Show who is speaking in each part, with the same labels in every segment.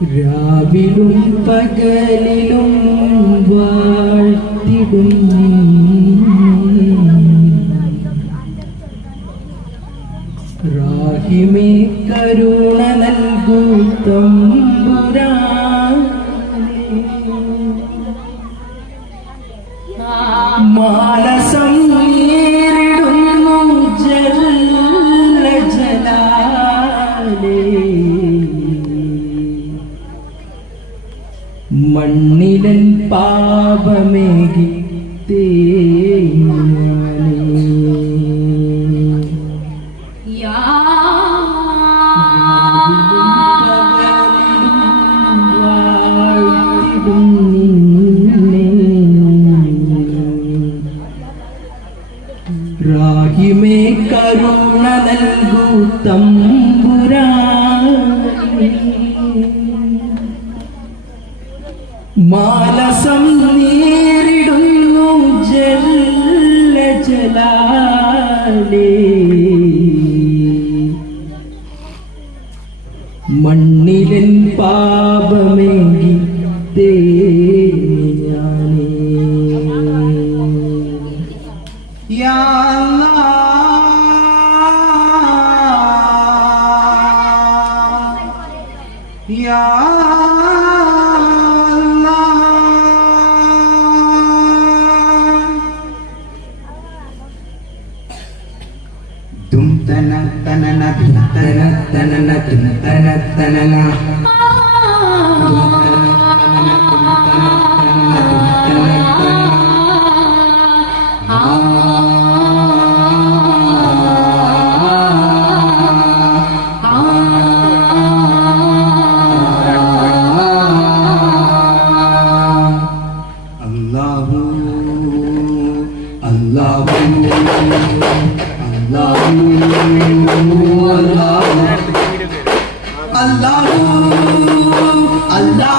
Speaker 1: രാവിലും പകലിലും വാഴ്ത്തിടുന്നു രാഹിമേ കരുണ നൽകൂത്തം പാപമേകി രാഹിമേ കരുണ നൽകൂ തമ്പുരാ മാലസം നേരിടുന്നു ജല ജലാലേ. أحسن له Allah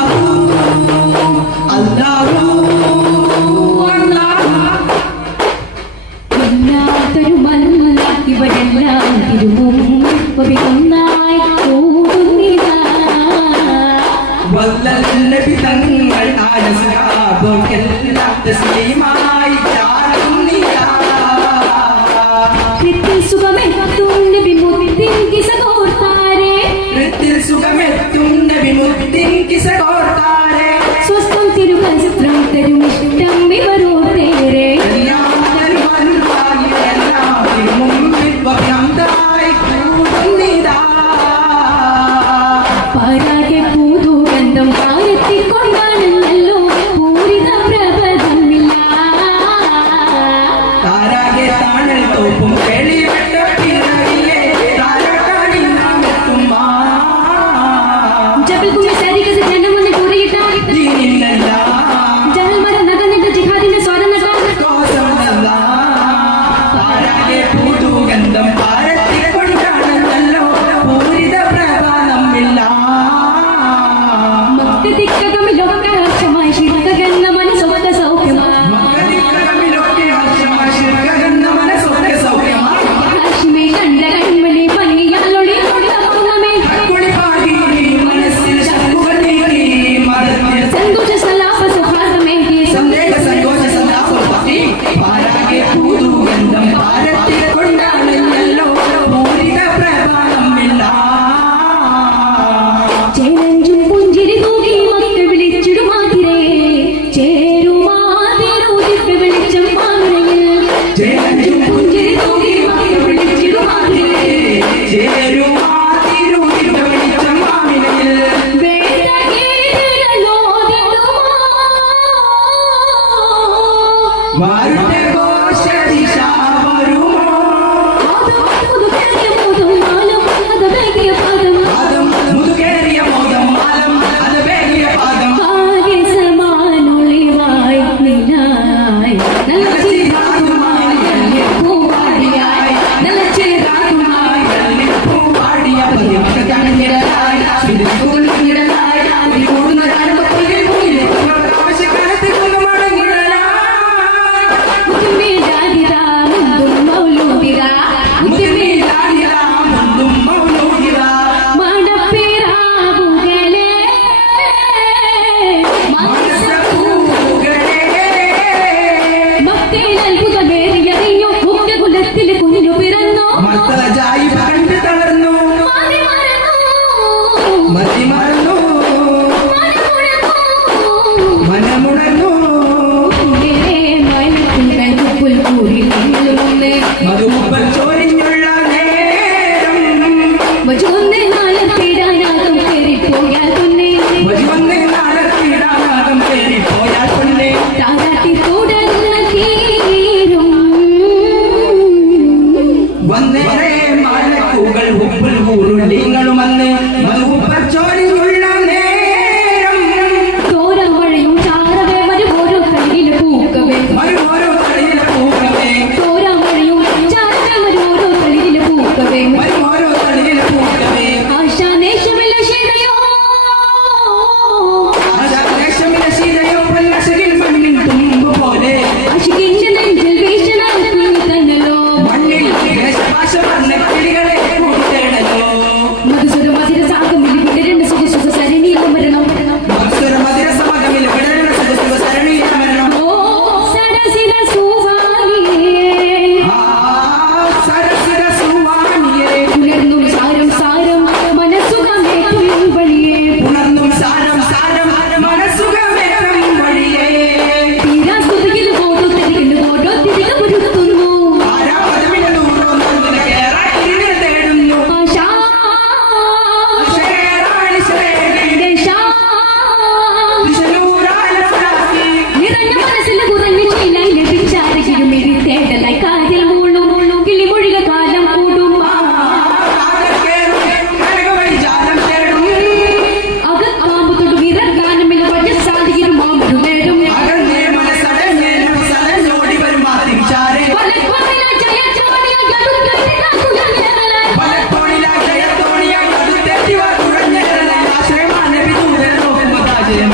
Speaker 1: Jerry.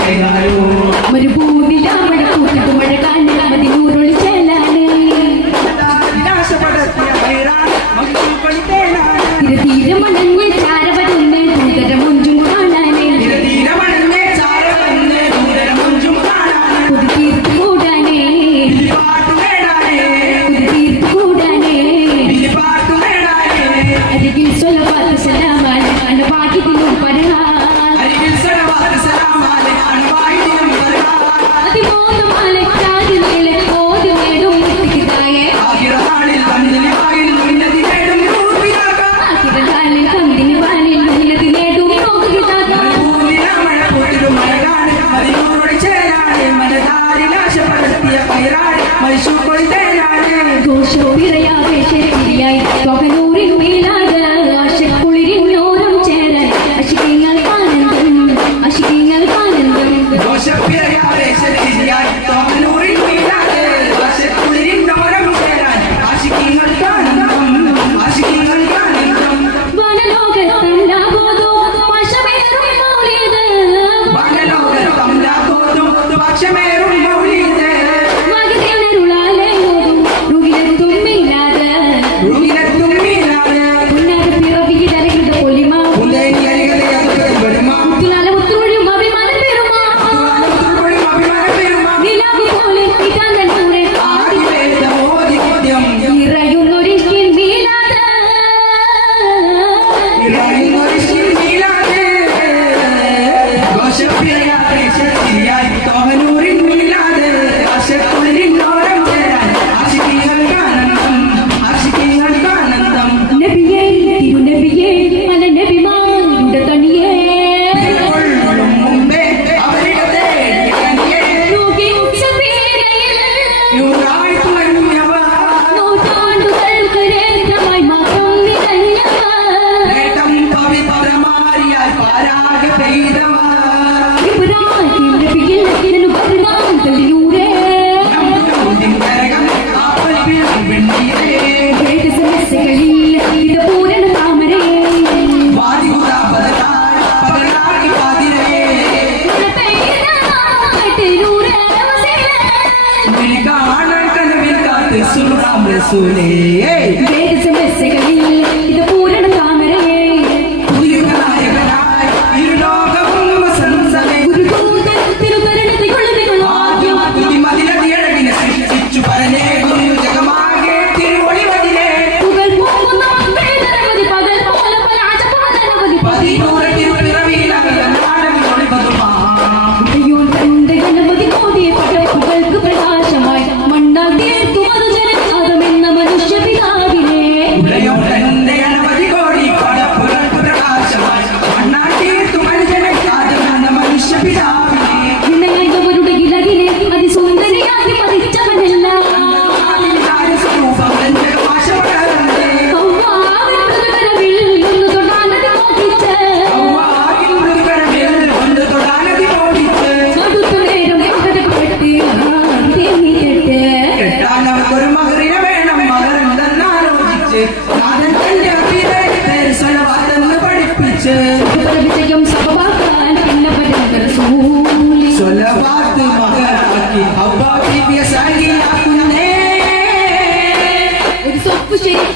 Speaker 2: ഒരു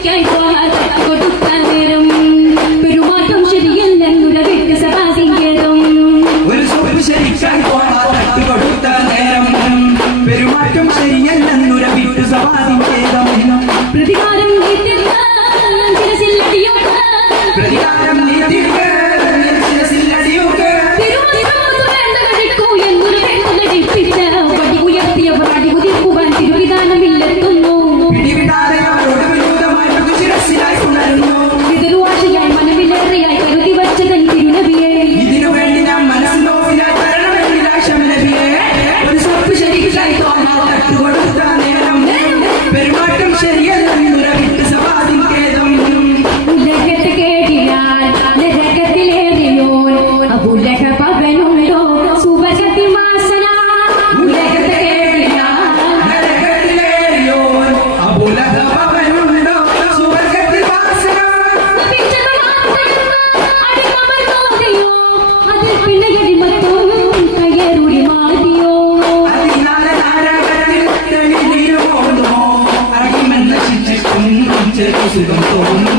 Speaker 2: Keşke bahar akorduktan Besok tu
Speaker 1: jadi kita itu anak kedua.
Speaker 2: Yolunu